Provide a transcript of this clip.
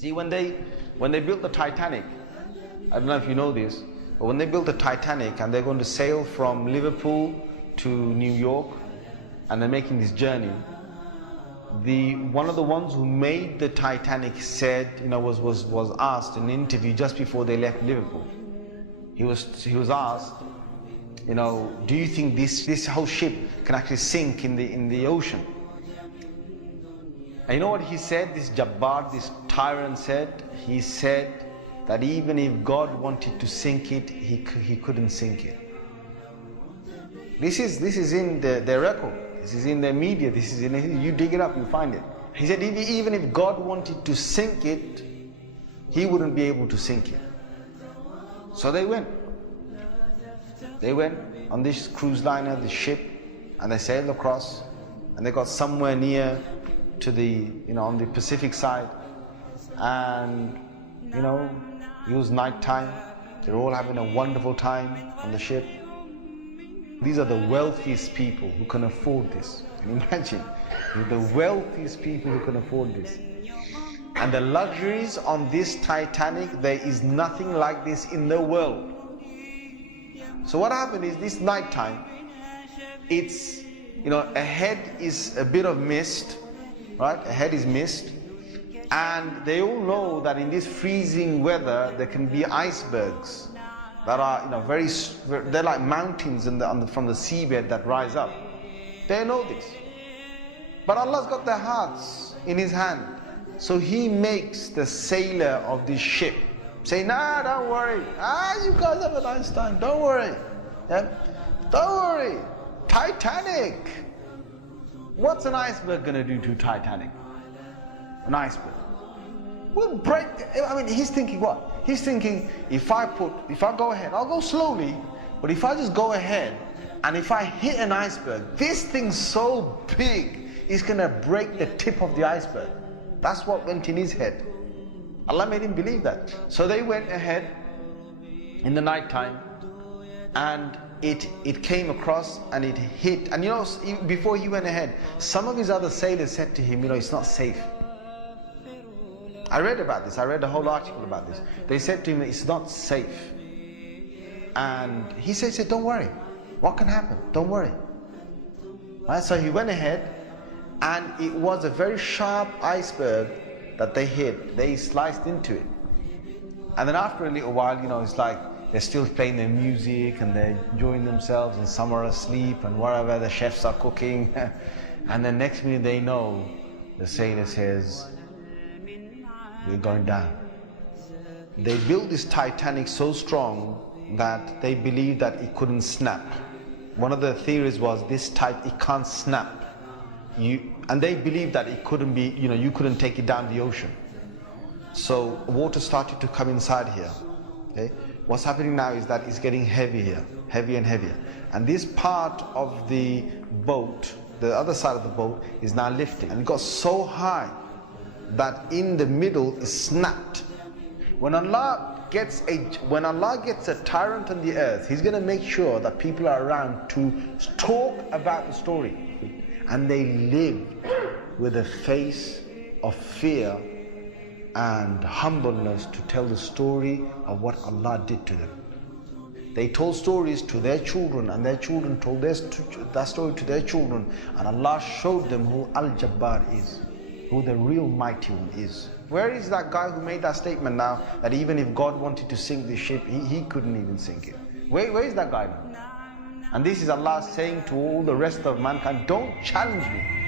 See, when they built the Titanic, I don't know if you know this, but when they built the Titanic and they're going to sail from Liverpool to New York and they're making this journey, one of the ones who made the Titanic said, was asked in an interview just before they left Liverpool. He was asked, do you think this whole ship can actually sink in the ocean? And you know what he said, this Jabbar, this tyrant said? He said that even if God wanted to sink it, he couldn't sink it. This is in their record. This is in their media. This is you dig it up, you find it. He said even if God wanted to sink it, he wouldn't be able to sink it. So they went. They went on this cruise liner, this ship, and they sailed across, and they got somewhere near to the, on the Pacific side, and it was night time. They're all having a wonderful time on the ship. These are the wealthiest people who can afford this. Can you imagine? The wealthiest people who can afford this. And the luxuries on this Titanic, there is nothing like this in the world. So what happened is, this night time, it's, ahead is a bit of mist, right? Ahead is mist. And they all know that in this freezing weather, there can be icebergs that are, they're like mountains from the seabed that rise up. They know this. But Allah's got their hearts in His hand. So He makes the sailor of this ship say, nah, don't worry. You guys have a nice time. Don't worry. Yeah? Don't worry. Titanic. What's an iceberg going to do to Titanic? An iceberg will break. He's thinking what? He's thinking, if I go ahead, I'll go slowly, but if I just go ahead and if I hit an iceberg, this thing's so big, it's going to break the tip of the iceberg. That's what went in his head. Allah made him believe that. So they went ahead in the night time, and it came across and it hit. And before he went ahead, some of his other sailors said to him, it's not safe. I read about this. I read a whole article about this. They said to him, it's not safe. And he said, don't worry. What can happen? Don't worry. Right? So he went ahead, and it was a very sharp iceberg that they hit. They sliced into it. And then after a little while, it's like they're still playing their music and they're enjoying themselves, and some are asleep and whatever, the chefs are cooking. And then next minute they know, the sailor says, we're going down. They built this Titanic so strong that they believed that it couldn't snap. One of the theories was it can't snap. And they believed that it couldn't be, you couldn't take it down the ocean. So water started to come inside here. Okay? What's happening now is that it's getting heavy here, heavier and heavier. And this part of the boat, the other side of the boat, is now lifting. And it got so high that in the middle is snapped. When Allah gets a tyrant on the earth, He's going to make sure that people are around to talk about the story. And they lived with a face of fear and humbleness to tell the story of what Allah did to them. They told stories to their children, and their children told that story to their children, and Allah showed them who Al-Jabbar is, who the real mighty one is. Where is that guy who made that statement now, that even if God wanted to sink this ship, he couldn't even sink it? Where is that guy now? And this is Allah saying to all the rest of mankind, don't challenge me.